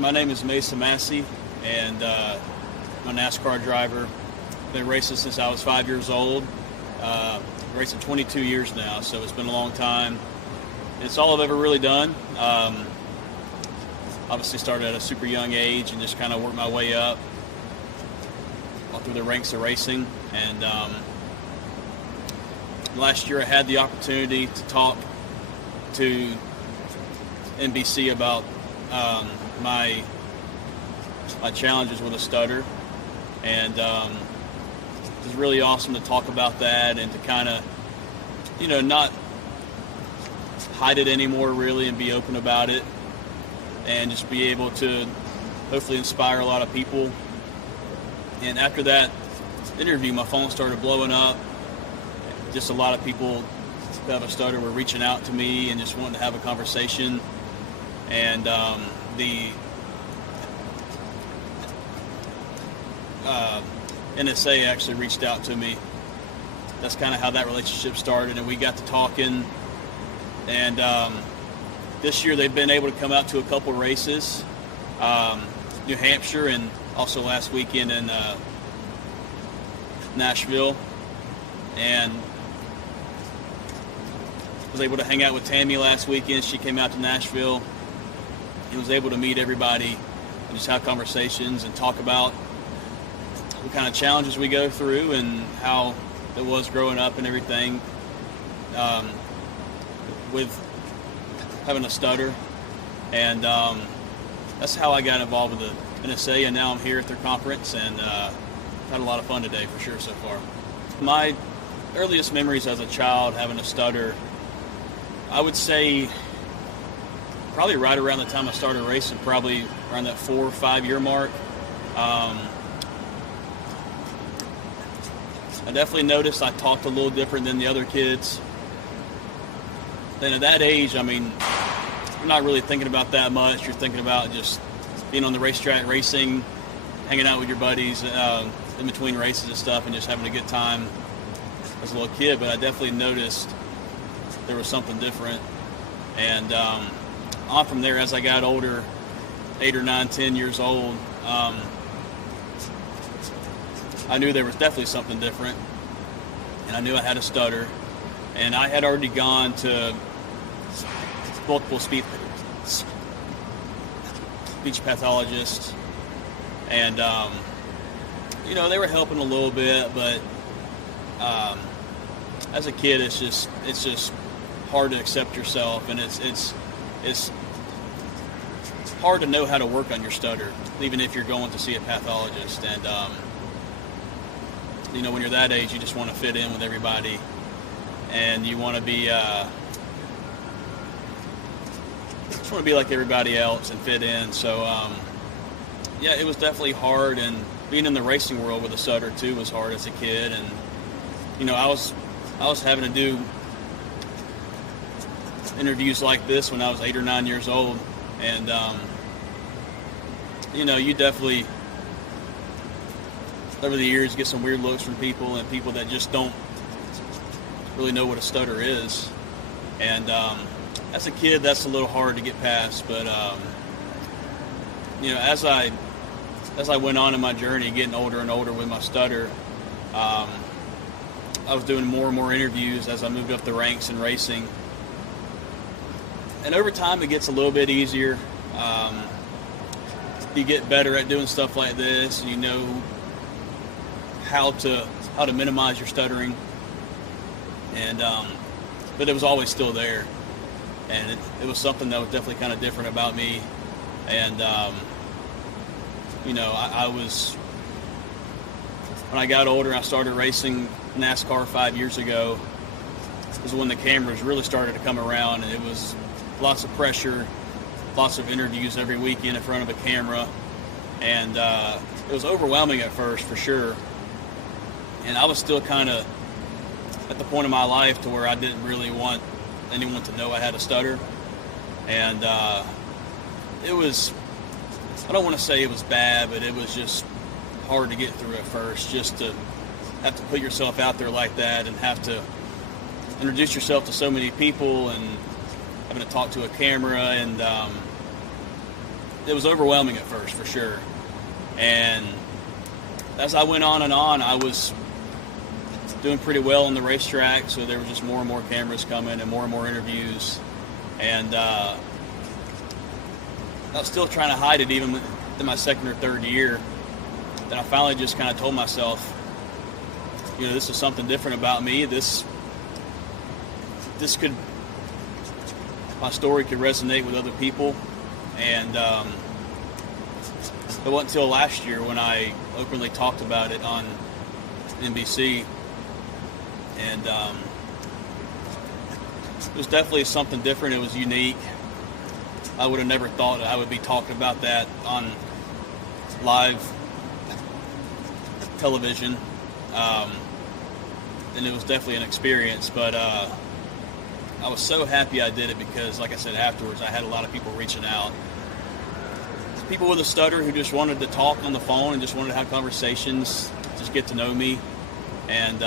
My name is Massey, and I'm a NASCAR driver. Been racing since I was 5 years old. Racing 22 years now, so it's been a long time. It's all I've ever really done. Obviously started at a super young age and just kind of worked my way up all through the ranks of racing. And last year I had the opportunity to talk to NBC about my challenges with a stutter, and it was really awesome to talk about that and to kind of, not hide it anymore really, and be open about it, and just be able to hopefully inspire a lot of people. And after that interview, my phone started blowing up. Just a lot of people who have a stutter were reaching out to me and just wanting to have a conversation. And the NSA actually reached out to me. That's kind of how that relationship started, and we got to talking. And this year they've been able to come out to a couple races, New Hampshire, and also last weekend in Nashville. And was able to hang out with Tammy last weekend. She came out to Nashville and was able to meet everybody and just have conversations and talk about what kind of challenges we go through and how it was growing up and everything with having a stutter. And that's how I got involved with the NSA, and now I'm here at their conference, and had a lot of fun today for sure so far. My earliest memories as a child having a stutter, I would say probably right around the time I started racing, probably around that 4 or 5 year mark. I definitely noticed I talked a little different than the other kids. Then at that age, I mean, you're not really thinking about that much. You're thinking about just being on the racetrack racing, hanging out with your buddies in between races and stuff, and just having a good time as a little kid. But I definitely noticed there was something different. And on from there, as I got older, 8 or 9, 10 years old, I knew there was definitely something different, and I knew I had a stutter. And I had already gone to multiple speech pathologists, and they were helping a little bit, but as a kid, it's just hard to accept yourself, and it's hard to know how to work on your stutter, even if you're going to see a pathologist. And when you're that age, you just want to fit in with everybody, and you want to be just want to be like everybody else and fit in. So yeah, it was definitely hard, and being in the racing world with a stutter too was hard as a kid. And I was having to do interviews like this when I was 8 or 9 years old, and you definitely over the years get some weird looks from people, and people that just don't really know what a stutter is. And as a kid, that's a little hard to get past. But as I went on in my journey, getting older and older with my stutter, I was doing more and more interviews as I moved up the ranks in racing. And over time, it gets a little bit easier. You get better at doing stuff like this, and you know how to minimize your stuttering. And but it was always still there, and it was something that was definitely kind of different about me. And I was, when I got older, I started racing NASCAR 5 years ago. It was when the cameras really started to come around, and it was lots of pressure, lots of interviews every weekend in front of a camera, and it was overwhelming at first, for sure. And I was still kind of at the point in my life to where I didn't really want anyone to know I had a stutter. And it was, I don't want to say it was bad, but it was just hard to get through at first, just to have to put yourself out there like that and have to introduce yourself to so many people and having to talk to a camera. And it was overwhelming at first, for sure. And as I went on and on, I was doing pretty well on the racetrack, so there was just more and more cameras coming and more interviews. And I was still trying to hide it even in my second or third year. Then I finally just kind of told myself, this is something different about me. My story could resonate with other people. And it wasn't until last year when I openly talked about it on NBC. And it was definitely something different. It was unique. I would have never thought I would be talking about that on live television. And it was definitely an experience. But I was so happy I did it because, like I said, afterwards I had a lot of people reaching out. People with a stutter who just wanted to talk on the phone and just wanted to have conversations, just get to know me. And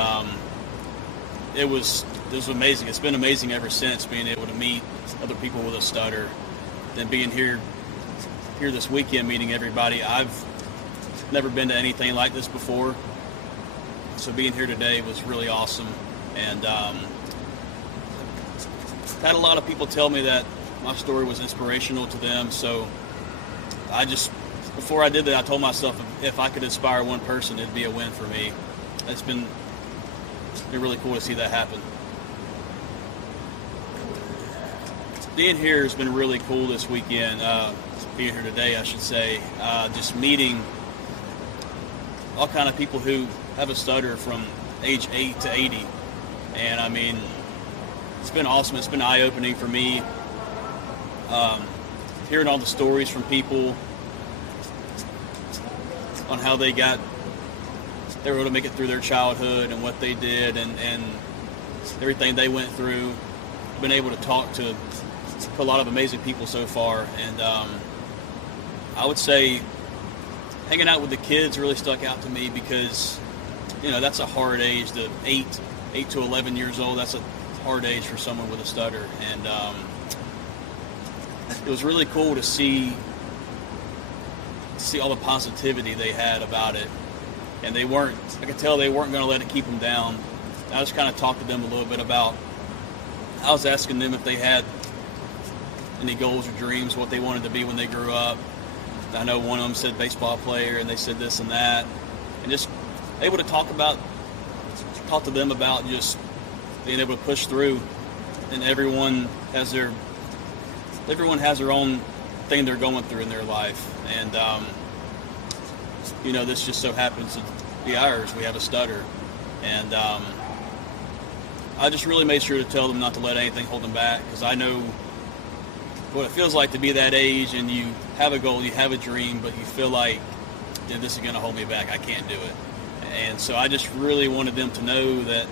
it was amazing. It's been amazing ever since, being able to meet other people with a stutter. Then being here this weekend, meeting everybody. I've never been to anything like this before. So being here today was really awesome. And had a lot of people tell me that my story was inspirational to them. So before I did that, I told myself if I could inspire one person, it'd be a win for me. It's been really cool to see that happen. Being here has been really cool this weekend. Being here today, I should say. Just meeting all kind of people who have a stutter from age 8 to 80. And I mean, it's been awesome. It's been eye-opening for me. Hearing all the stories from people on how they were able to make it through their childhood and what they did and everything they went through. Been able to talk to a lot of amazing people so far. And I would say hanging out with the kids really stuck out to me because, that's a hard age. The 8 to 11 years old, that's a hard age for someone with a stutter. And it was really cool to see all the positivity they had about it. And I could tell they weren't going to let it keep them down. I just kind of talked to them a little bit about, I was asking them if they had any goals or dreams, what they wanted to be when they grew up. I know one of them said baseball player, and they said this and that. And just able to talk to them about just being able to push through. And everyone has their own thing they're going through in their life. And, this just so happens to be ours. We have a stutter. And I just really made sure to tell them not to let anything hold them back, because I know what it feels like to be that age and you have a goal, you have a dream, but you feel like, this is going to hold me back. I can't do it. And so I just really wanted them to know that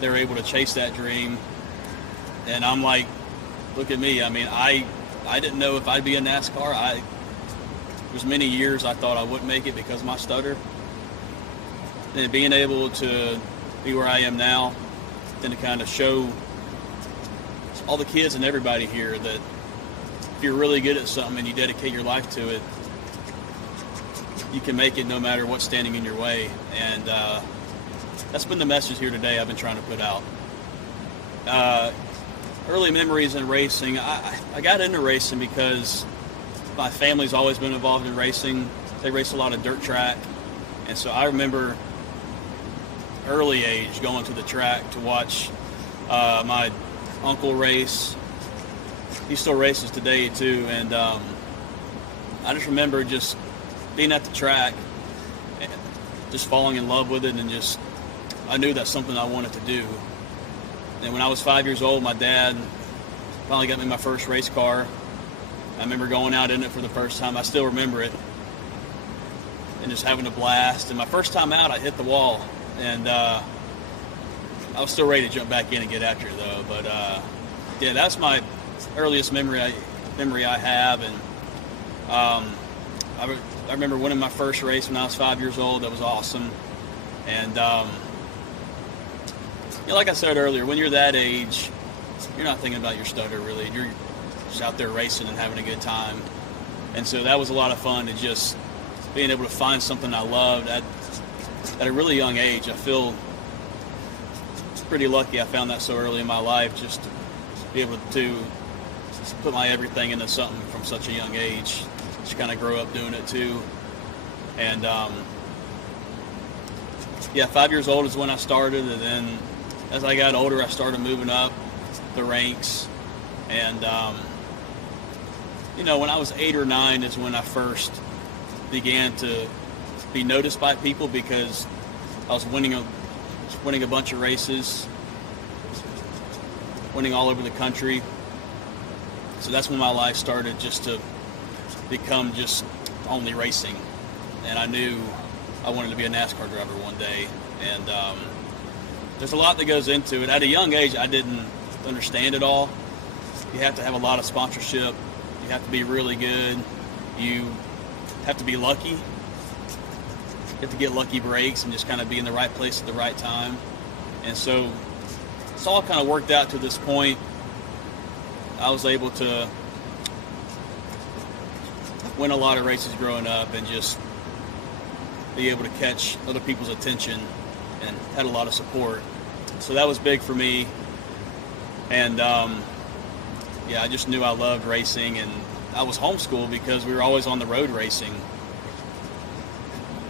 they're able to chase that dream. And I'm like, look at me. I mean, I didn't know if I'd be in NASCAR. There's many years I thought I wouldn't make it because of my stutter. And being able to be where I am now and to kind of show all the kids and everybody here that if you're really good at something and you dedicate your life to it, you can make it no matter what's standing in your way. And that's been the message here today I've been trying to put out. Early memories in racing. I got into racing because my family's always been involved in racing. They race a lot of dirt track. And so I remember early age going to the track to watch my uncle race. He still races today too. And I just remember just being at the track and just falling in love with it, and just I knew that's something I wanted to do. And when I was 5 years old, my dad finally got me my first race car. I remember going out in it for the first time. I still remember it. And just having a blast. And my first time out, I hit the wall. And I was still ready to jump back in and get after it, though. But, yeah, that's my earliest memory I have. And I remember winning my first race when I was 5 years old. That was awesome. And, like I said earlier, when you're that age, you're not thinking about your stutter, really. You're just out there racing and having a good time. And so that was a lot of fun, to just being able to find something I loved at a really young age. I feel pretty lucky I found that so early in my life, just to be able to put my everything into something from such a young age. Just kind of grow up doing it too. And 5 years old is when I started, and then as I got older, I started moving up the ranks. And when I was 8 or 9 is when I first began to be noticed by people, because I was winning a bunch of races, winning all over the country. So that's when my life started just to become just only racing. And I knew I wanted to be a NASCAR driver one day. And there's a lot that goes into it. At a young age, I didn't understand it all. You have to have a lot of sponsorship. You have to be really good. You have to be lucky. You have to get lucky breaks and just kind of be in the right place at the right time. And so it's all kind of worked out to this point. I was able to win a lot of races growing up and just be able to catch other people's attention, and had a lot of support. So that was big for me. And I just knew I loved racing, and I was homeschooled because we were always on the road racing.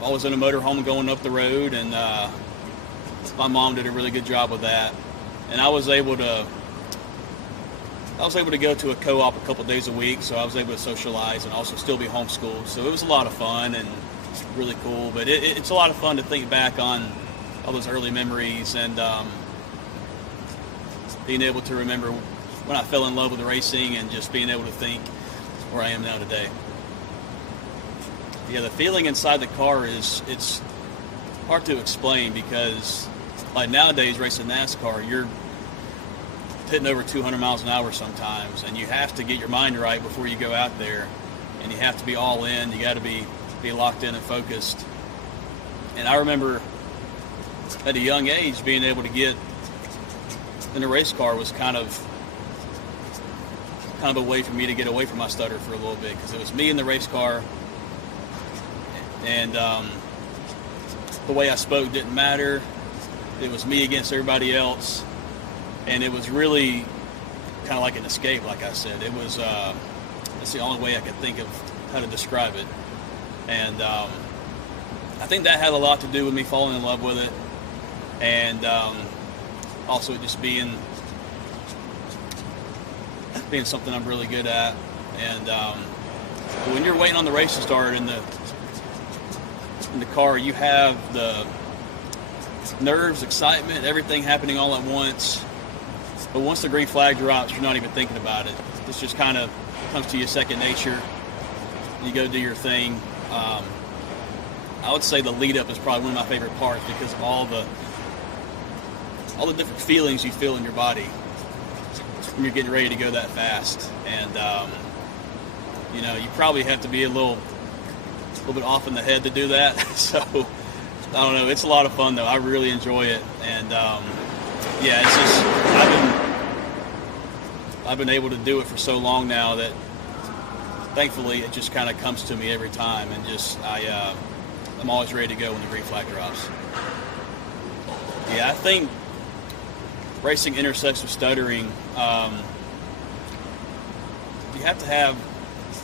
Always in a motorhome going up the road, and my mom did a really good job with that. And I was able to go to a co-op a couple days a week, so I was able to socialize and also still be homeschooled. So it was a lot of fun and really cool. But it's a lot of fun to think back on all those early memories, and being able to remember when I fell in love with racing, and just being able to think where I am now today. Yeah, the feeling inside the car it's hard to explain, because like nowadays racing NASCAR, you're hitting over 200 miles an hour sometimes, and you have to get your mind right before you go out there, and you have to be all in. You got to be locked in and focused. And I remember at a young age being able to get in a race car was kind of a way for me to get away from my stutter for a little bit, because it was me in the race car, and the way I spoke didn't matter. It was me against everybody else, and it was really kind of like an escape. Like I said, it was that's the only way I could think of how to describe it. And I think that had a lot to do with me falling in love with it, and also just being something I'm really good at. And when you're waiting on the race to start in the car, you have the nerves, excitement, everything happening all at once. But once the green flag drops, you're not even thinking about it. This just kind of comes to you second nature. You go do your thing. I would say the lead up is probably one of my favorite parts, because of all the different feelings you feel in your body when you're getting ready to go that fast. And you probably have to be a little bit off in the head to do that. So I don't know. It's a lot of fun though. I really enjoy it. And it's just I've been able to do it for so long now that thankfully it just kind of comes to me every time, and just I'm always ready to go when the green flag drops. Yeah, I think racing intersects with stuttering. You have to have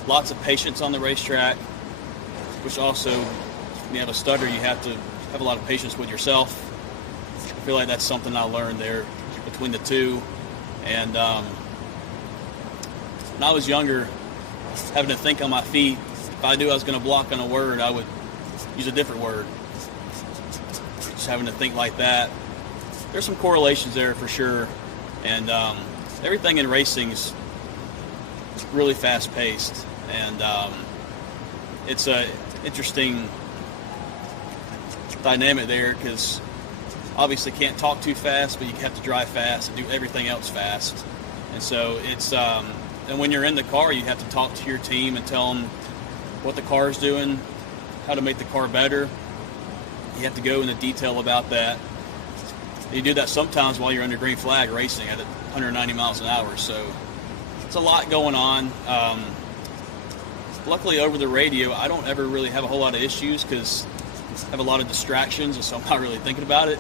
lots of patience on the racetrack, which also, when you have a stutter, you have to have a lot of patience with yourself. I feel like that's something I learned there between the two. And when I was younger, having to think on my feet, if I knew I was going to block on a word, I would use a different word. Just having to think like that. There's some correlations there for sure. And everything in racing is really fast-paced. And it's a interesting dynamic there, because obviously can't talk too fast, but you have to drive fast and do everything else fast. And so it's and when you're in the car, you have to talk to your team and tell them what the car is doing, how to make the car better. You have to go into detail about that. You do that sometimes while you're under green flag racing at 190 miles an hour. So it's a lot going on. luckily over the radio, I don't ever really have a whole lot of issues because I have a lot of distractions, and so I'm not really thinking about it.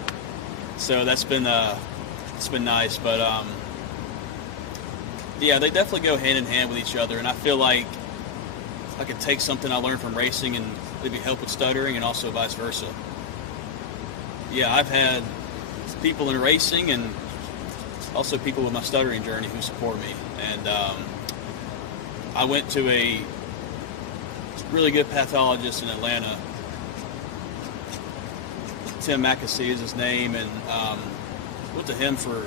So that's been it's been nice. But yeah, they definitely go hand in hand with each other, and I feel like I could take something I learned from racing and maybe help with stuttering, and also vice versa. Yeah, I've had people in racing and also people with my stuttering journey who support me. And I went to a really good pathologist in Atlanta. Massey is his name, and went to him for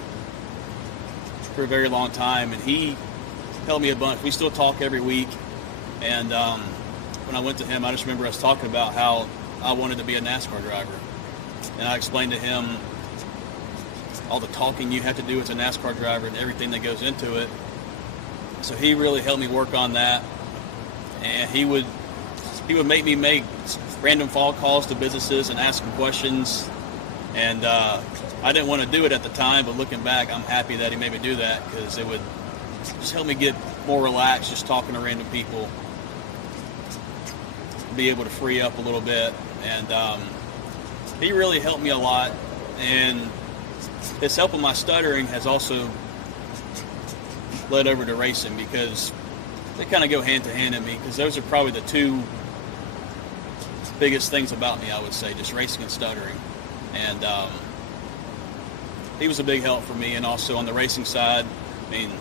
a very long time, and he helped me a bunch. We still talk every week, and when I went to him, I just remember us talking about how I wanted to be a NASCAR driver, and I explained to him all the talking you have to do as a NASCAR driver and everything that goes into it. So he really helped me work on that, and he would make me make random phone calls to businesses and ask them questions, and I didn't want to do it at the time, but looking back, I'm happy that he made me do that, because it would just help me get more relaxed, just talking to random people, be able to free up a little bit. And he really helped me a lot, and his help with my stuttering has also led over to racing, because they kind of go hand to hand in me, because those are probably the two biggest things about me, I would say, just racing and stuttering. And he was a big help for me. And also on the racing side, I mean,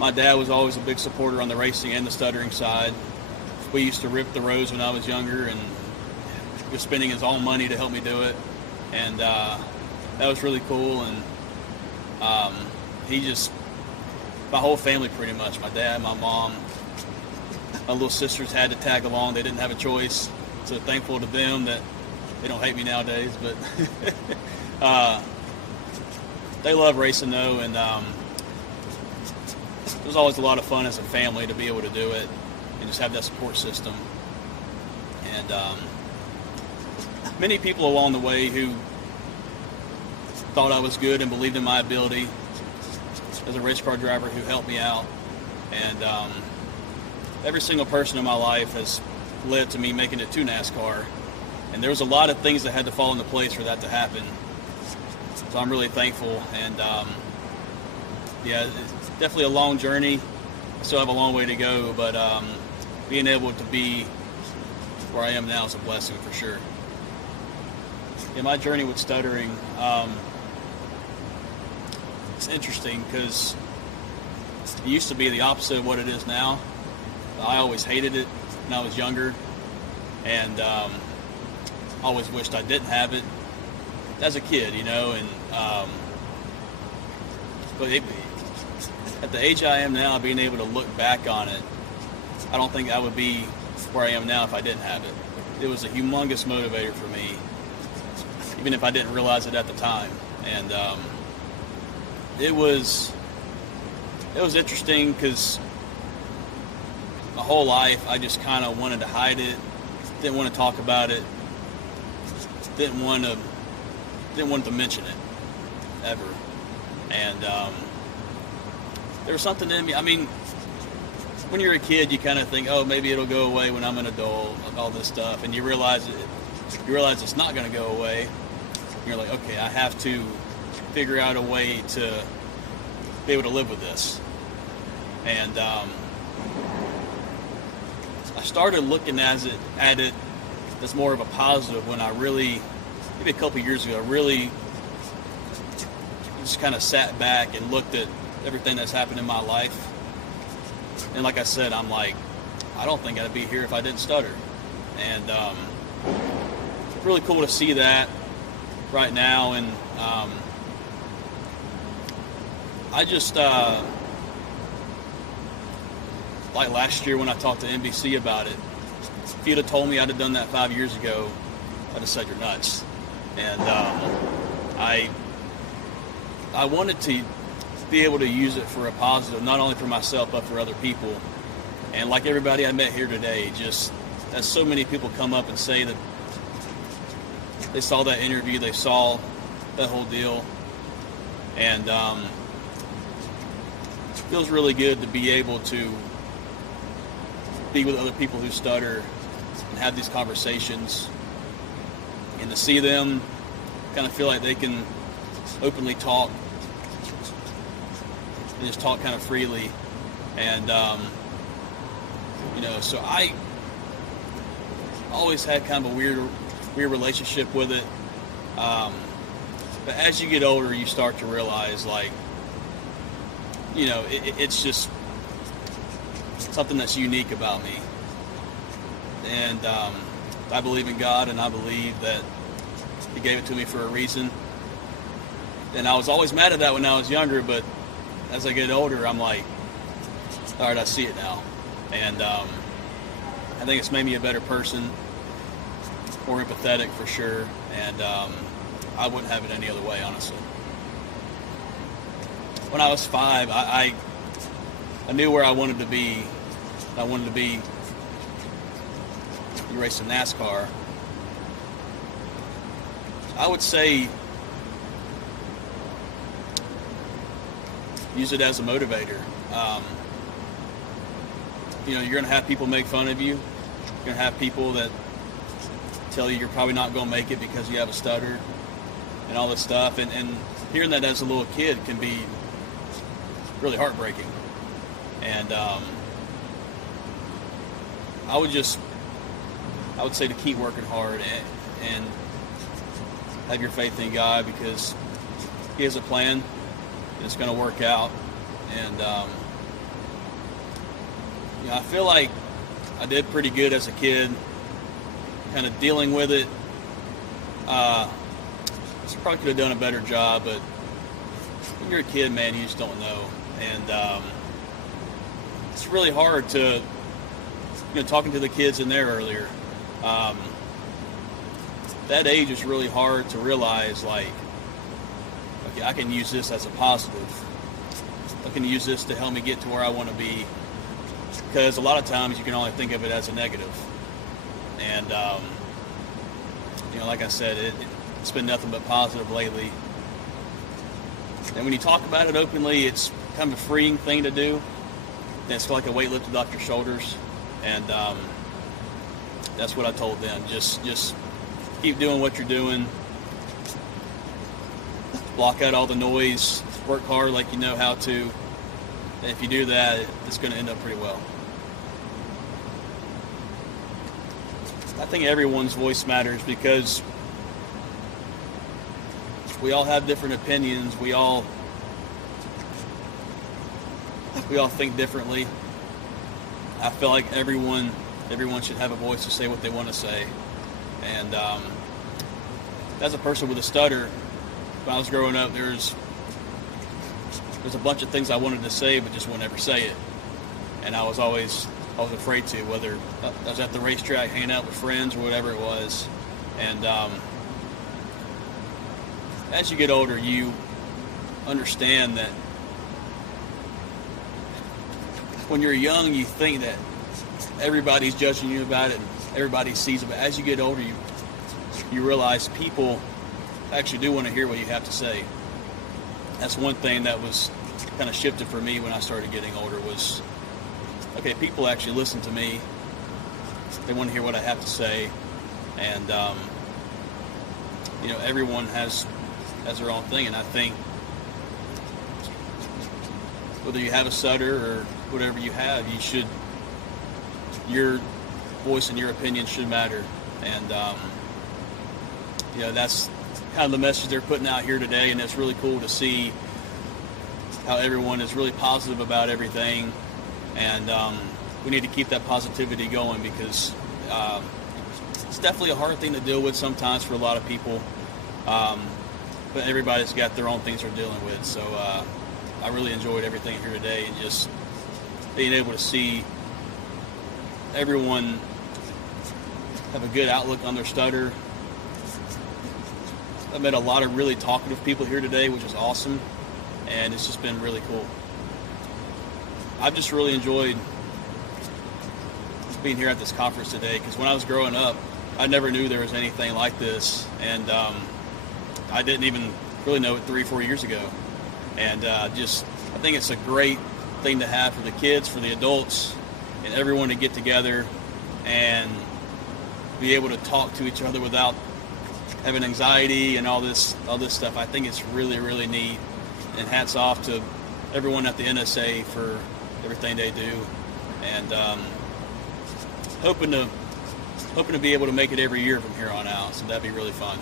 my dad was always a big supporter on the racing and the stuttering side. We used to rip the roads when I was younger, and he was spending his own money to help me do it, and that was really cool. And he just, my whole family pretty much, my dad, my mom, my little sisters had to tag along. They didn't have a choice, so thankful to them that they don't hate me nowadays. But they love racing though, and it was always a lot of fun as a family to be able to do it and just have that support system. And many people along the way who thought I was good and believed in my ability as a race car driver who helped me out. And every single person in my life has led to me making it to NASCAR. And there was a lot of things that had to fall into place for that to happen. So I'm really thankful. And yeah, it's definitely a long journey. I still have a long way to go, but being able to be where I am now is a blessing for sure. Yeah, my journey with stuttering, it's interesting because it used to be the opposite of what it is now. I always hated it when I was younger, and always wished I didn't have it as a kid, you know. And but at the age I am now, being able to look back on it, I don't think I would be where I am now if I didn't have it. It was a humongous motivator for me, even if I didn't realize it at the time. And it was interesting because my whole life I just kind of wanted to hide it, didn't want to talk about it, didn't want to mention it ever. And there was something in me. I mean, when you're a kid, you kind of think, oh, maybe it'll go away when I'm an adult, all this stuff, and you realize it's not going to go away. And you're like, okay, I have to figure out a way to be able to live with this. And I started looking at it as more of a positive when I really, maybe a couple years ago, really just kind of sat back and looked at everything that's happened in my life. And like I said, I'm like, I don't think I'd be here if I didn't stutter. And it's really cool to see that right now. And I just, like last year when I talked to NBC about it, if you'd have told me I'd have done that 5 years ago, I'd have said you're nuts. And I wanted to be able to use it for a positive, not only for myself, but for other people. And like everybody I met here today, just as so many people come up and say that they saw that interview, they saw that whole deal. And it feels really good to be able to be with other people who stutter and have these conversations, and to see them kind of feel like they can openly talk and just talk kind of freely. And so I always had kind of a weird relationship with it. But as you get older, you start to realize, like, it's just something that's unique about me. And I believe in God, and I believe that He gave it to me for a reason. And I was always mad at that when I was younger, but as I get older, I'm like, all right, I see it now. And I think it's made me a better person, more empathetic for sure, and I wouldn't have it any other way, honestly. When I was 5, I knew where I wanted to be. I wanted to be racing NASCAR. I would say use it as a motivator. You're going to have people make fun of you. You're going to have people that tell you you're probably not going to make it because you have a stutter and all this stuff. And hearing that as a little kid can be really heartbreaking. And I would say to keep working hard and have your faith in God, because He has a plan and it's going to work out. And I feel like I did pretty good as a kid, kind of dealing with it. I probably could have done a better job, but when you're a kid, man, you just don't know. And it's really hard to, talking to the kids in there earlier, that age is really hard to realize, like, okay, I can use this as a positive. I can use this to help me get to where I want to be. Because a lot of times you can only think of it as a negative. And, like I said, it's been nothing but positive lately. And when you talk about it openly, it's kind of a freeing thing to do. And it's like a weight lifted off your shoulders. And that's what I told them. Just keep doing what you're doing. Block out all the noise. Work hard like you know how to. And if you do that, it's going to end up pretty well. I think everyone's voice matters, because we all have different opinions. We all think differently. I feel like everyone should have a voice to say what they want to say. And as a person with a stutter, when I was growing up, there's a bunch of things I wanted to say but just would never say it. And I was afraid to, whether I was at the racetrack hanging out with friends or whatever it was. And as you get older, you understand that when you're young, you think that everybody's judging you about it and everybody sees it. But as you get older, you realize people actually do want to hear what you have to say. That's one thing that was kind of shifted for me when I started getting older, was, okay, people actually listen to me. They want to hear what I have to say. And, everyone has their own thing. And I think whether you have a stutter or whatever you have, your voice and your opinion should matter. And, that's kind of the message they're putting out here today. And it's really cool to see how everyone is really positive about everything. And we need to keep that positivity going, because it's definitely a hard thing to deal with sometimes for a lot of people. But everybody's got their own things they're dealing with. So I really enjoyed everything here today, and just being able to see everyone have a good outlook on their stutter. I met a lot of really talkative people here today, which is awesome. And it's just been really cool. I've just really enjoyed being here at this conference today, because when I was growing up, I never knew there was anything like this. And I didn't even really know it 3-4 years ago. And I think it's a great thing to have for the kids, for the adults, and everyone to get together and be able to talk to each other without having anxiety and all this stuff. I think it's really, really neat. And hats off to everyone at the NSA for everything they do. And hoping to be able to make it every year from here on out. So that'd be really fun.